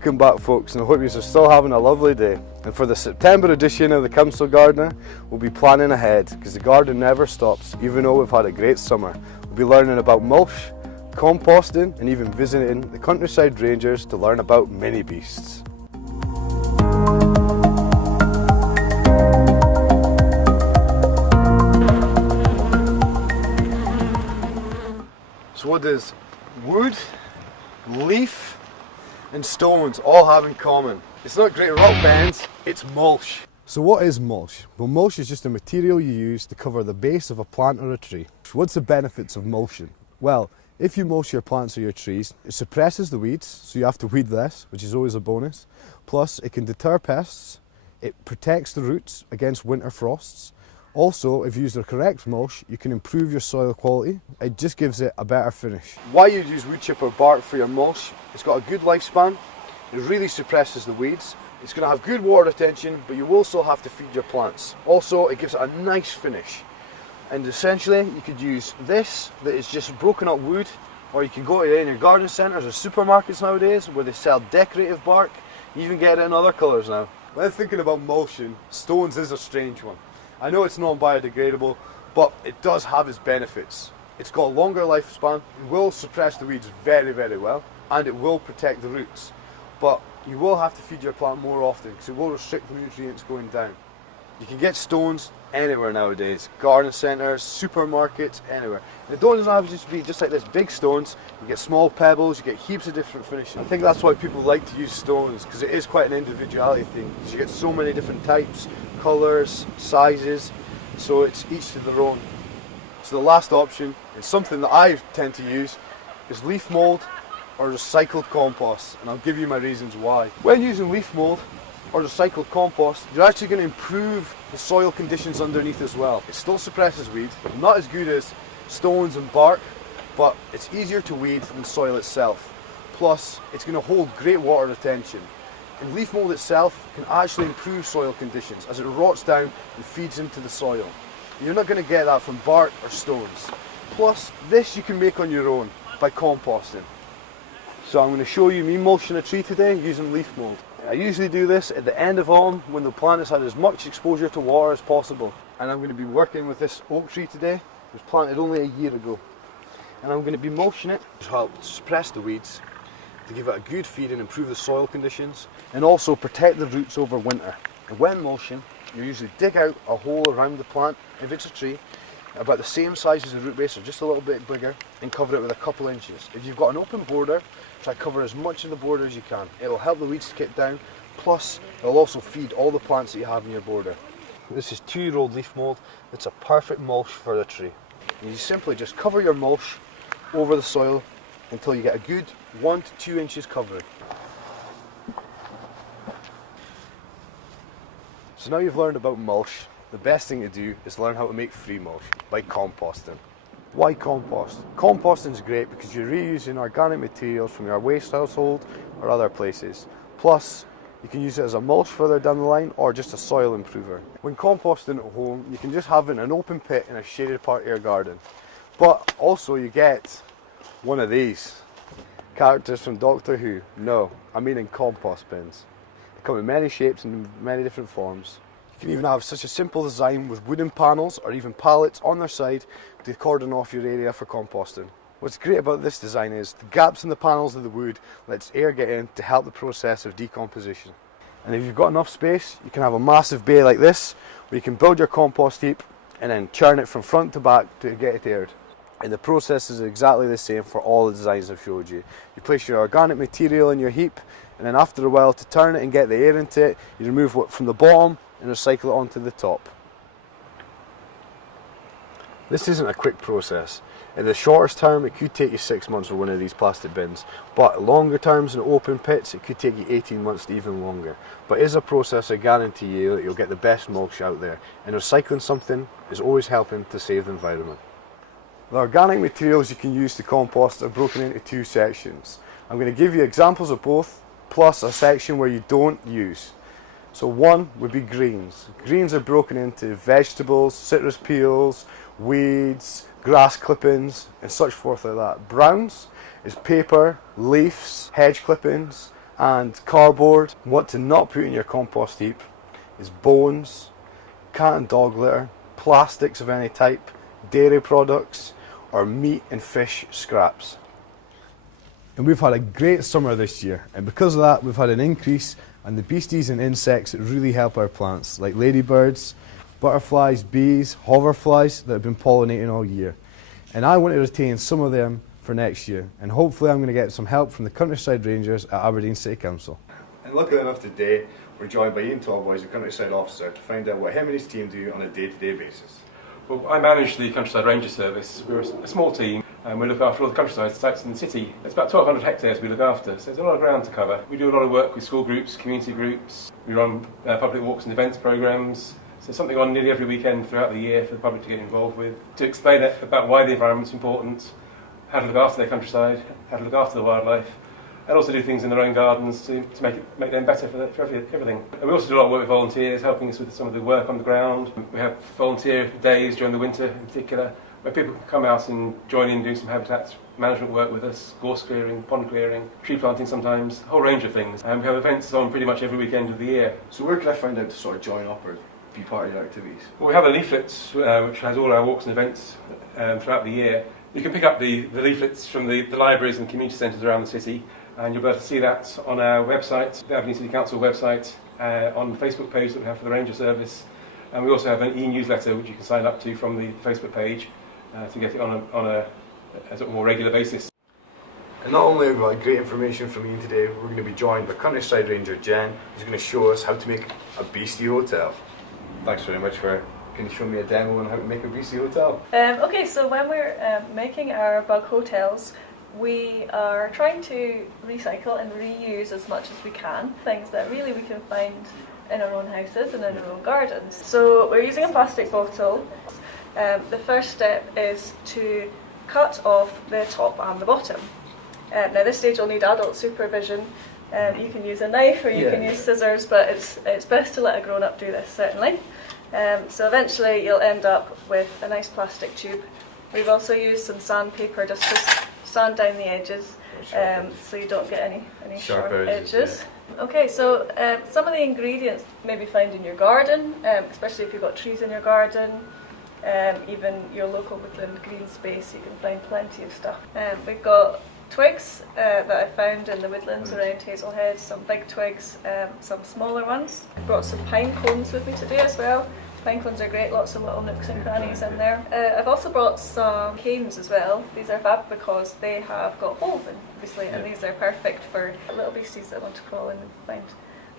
Welcome back, folks, and I hope you're still having a lovely day. And for the September edition of the Council Gardener, we'll be planning ahead because the garden never stops, even though we've had a great summer. We'll be learning about mulch, composting, and even visiting the countryside rangers to learn about mini beasts. So what does wood, leaf, and stones all have in common? It's not great rock bands, it's mulch. So what is mulch? Well, mulch is just a material you use to cover the base of a plant or a tree. What's the benefits of mulching? Well, if you mulch your plants or your trees, it suppresses the weeds, so you have to weed less, which is always a bonus. Plus, it can deter pests, it protects the roots against winter frosts. Also, if you use the correct mulch, you can improve your soil quality. It just gives it a better finish. Why you'd use wood chip or bark for your mulch? It's got a good lifespan, it really suppresses the weeds, it's going to have good water retention, but you will still have to feed your plants. Also, it gives it a nice finish. And essentially, you could use this, that is just broken up wood, or you can go to any of your garden centres or supermarkets nowadays where they sell decorative bark. You even get it in other colours now. When thinking about mulching, stones is a strange one. I know it's non-biodegradable, but it does have its benefits. It's got a longer lifespan, it will suppress the weeds very, very well, and it will protect the roots. But you will have to feed your plant more often because it will restrict the nutrients going down. You can get stones anywhere nowadays, garden centres, supermarkets, anywhere. And it doesn't have to be just like this big stones, you get small pebbles, you get heaps of different finishes. I think that's why people like to use stones, because it is quite an individuality thing. You get so many different types, colours, sizes, so it's each to their own. So the last option, and something that I tend to use, is leaf mould or recycled compost, and I'll give you my reasons why. When using leaf mould or recycled compost, you're actually going to improve the soil conditions underneath as well. It still suppresses weeds, not as good as stones and bark, but it's easier to weed than soil itself. Plus, it's going to hold great water retention. And leaf mould itself can actually improve soil conditions as it rots down and feeds into the soil. You're not going to get that from bark or stones. Plus, this you can make on your own by composting. So I'm going to show you me mulching a tree today using leaf mould. I usually do this at the end of autumn when the plant has had as much exposure to water as possible. And I'm going to be working with this oak tree today. It was planted only a year ago. And I'm going to be mulching it to help suppress the weeds, to give it a good feed and improve the soil conditions, and also protect the roots over winter. And when mulching, you usually dig out a hole around the plant, if it's a tree, about the same size as the root base or just a little bit bigger, and cover it with a couple inches. If you've got an open border, try to cover as much of the border as you can. It'll help the weeds to get down, plus it'll also feed all the plants that you have in your border. This is 2-year-old leaf mould. It's a perfect mulch for the tree. And you simply just cover your mulch over the soil until you get a good 1 to 2 inches covering. So now you've learned about mulch, the best thing to do is learn how to make free mulch by composting. Why compost? Composting is great because you're reusing organic materials from your waste household or other places. Plus, you can use it as a mulch further down the line or just a soil improver. When composting at home, you can just have it in an open pit in a shaded part of your garden. But also you get one of these. Characters from Doctor Who. No, I mean in compost bins. They come in many shapes and many different forms. You can even have such a simple design with wooden panels or even pallets on their side to cordon off your area for composting. What's great about this design is the gaps in the panels of the wood lets air get in to help the process of decomposition. And if you've got enough space, you can have a massive bay like this where you can build your compost heap and then churn it from front to back to get it aired. And the process is exactly the same for all the designs I've showed you. You place your organic material in your heap, and then after a while, to turn it and get the air into it, you remove what from the bottom and recycle it onto the top. This isn't a quick process. In the shortest term, it could take you 6 months for one of these plastic bins, but longer terms in open pits, it could take you 18 months to even longer. But it is a process I guarantee you that you'll get the best mulch out there, and recycling something is always helping to save the environment. The organic materials you can use to compost are broken into 2 sections. I'm going to give you examples of both, plus a section where you don't use. So one would be greens. Greens are broken into vegetables, citrus peels, weeds, grass clippings, and such forth like that. Browns is paper, leaves, hedge clippings, and cardboard. What to not put in your compost heap is bones, cat and dog litter, plastics of any type, dairy products, or meat and fish scraps. And we've had a great summer this year, and because of that we've had an increase in the beasties and insects that really help our plants, like ladybirds, butterflies, bees, hoverflies that have been pollinating all year. And I want to retain some of them for next year, and hopefully I'm going to get some help from the Countryside Rangers at Aberdeen City Council. And luckily enough today we're joined by Ian Tallboys, the Countryside Officer, to find out what him and his team do on a day-to-day basis. Well, I manage the Countryside Ranger Service. We're a small team and we look after all the countryside sites in the city. It's about 1,200 hectares we look after, so there's a lot of ground to cover. We do a lot of work with school groups, community groups. We run public walks and events programmes. So there's something on nearly every weekend throughout the year for the public to get involved with, to explain about why the environment's important, how to look after their countryside, how to look after the wildlife, and also do things in their own gardens to make them better for everything. And we also do a lot of work with volunteers, helping us with some of the work on the ground. We have volunteer days during the winter in particular, where people can come out and join in doing some habitat management work with us, gorse clearing, pond clearing, tree planting sometimes, a whole range of things. And we have events on pretty much every weekend of the year. So where can I find out to sort of join up or be part of your activities? Well, we have a leaflet which has all our walks and events throughout the year. You can pick up the leaflets from the libraries and community centres around the city, and you'll be able to see that on our website, the Aberdeen City Council website, on the Facebook page that we have for the Ranger Service. And we also have an e-newsletter which you can sign up to from the Facebook page to get it on a sort of more regular basis. And not only have we got great information from Ian today, we're going to be joined by Countryside Ranger Jen, who's going to show us how to make a beastie hotel. Thanks very much for... Can you show me a demo on how to make a beastie hotel? Okay, so when we're making our bug hotels, we are trying to recycle and reuse as much as we can, things that really we can find in our own houses and in our own gardens. So we're using a plastic bottle. The first step is to cut off the top and the bottom. Now this stage you'll need adult supervision. You can use a knife or you can use scissors, but it's best to let a grown-up do this, certainly. So eventually you'll end up with a nice plastic tube. We've also used some sandpaper just to sand down the edges, so you don't get any sharp edges. Yeah. Okay, so some of the ingredients maybe find in your garden, especially if you've got trees in your garden, even your local woodland green space, you can find plenty of stuff. We've got twigs that I found in the woodlands around Hazelhead, some big twigs, some smaller ones. I brought some pine cones with me today as well. Pine cones are great, lots of little nooks and crannies in there. I've also brought some canes as well. These are fab because they have got holes in, obviously, and these are perfect for little beasties that want to crawl in and find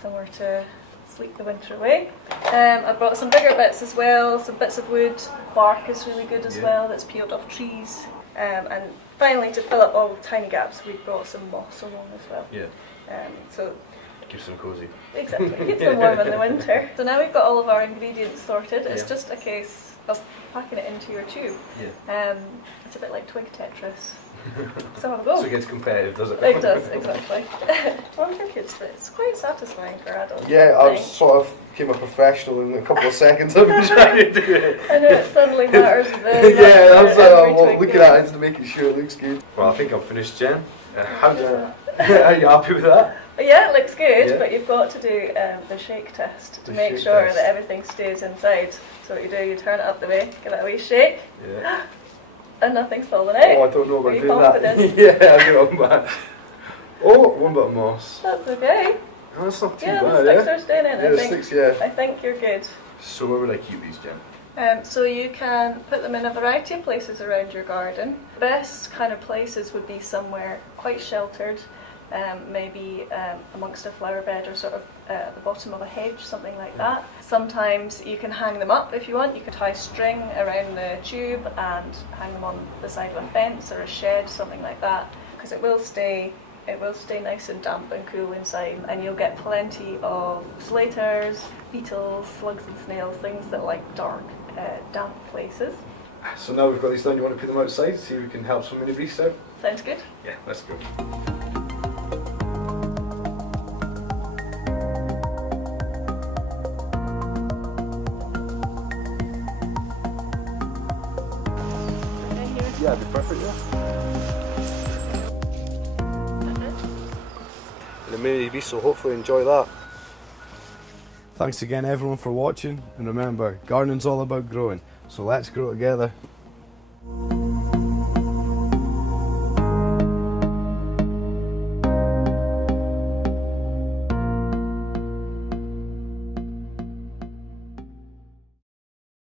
somewhere to sleep the winter away. I brought some bigger bits as well, some bits of wood. Bark is really good as well, that's peeled off trees. And finally, to fill up all the tiny gaps, we brought some moss along as well. So keeps them cosy. Exactly, keeps them warm in the winter. So now we've got all of our ingredients sorted. It's just a case of packing it into your tube. It's a bit like twig Tetris. So have a go. So it gets competitive, does it? It does, exactly. Well, for kids, but it's quite satisfying for adults. Yeah, I sort of became a professional in a couple of seconds. I've been trying to do it. I know it suddenly matters very much. Yeah, that's what I'm looking at it to making sure it looks good. Well, I think I'm finished, Jen. Are you happy with that? Yeah, it looks good, but you've got to do the shake test to make sure that everything stays inside. So what you do, you turn it up the way, give it a wee shake, and nothing's falling out. Oh, I don't know about doing that. Yeah, I'll get on back. Oh, one bit of moss. That's okay. Oh, that's not too bad. The sticks are staying in. I think you're good. So where would I keep these, Jen? So you can put them in a variety of places around your garden. The best kind of places would be somewhere quite sheltered, maybe amongst a flower bed or sort of at the bottom of a hedge, something like that. Sometimes you can hang them up if you want. You could tie string around the tube and hang them on the side of a fence or a shed, something like that, because it will stay nice and damp and cool inside, and you'll get plenty of slaters, beetles, slugs and snails, things that like dark, damp places. So now we've got these done, you want to put them outside, see if we can help some mini beasts out? Sounds good. Yeah, let's go. Yeah, it'd be perfect, yeah. the mini beast, so hopefully enjoy that. Thanks again everyone for watching, and remember, gardening's all about growing, so let's grow together.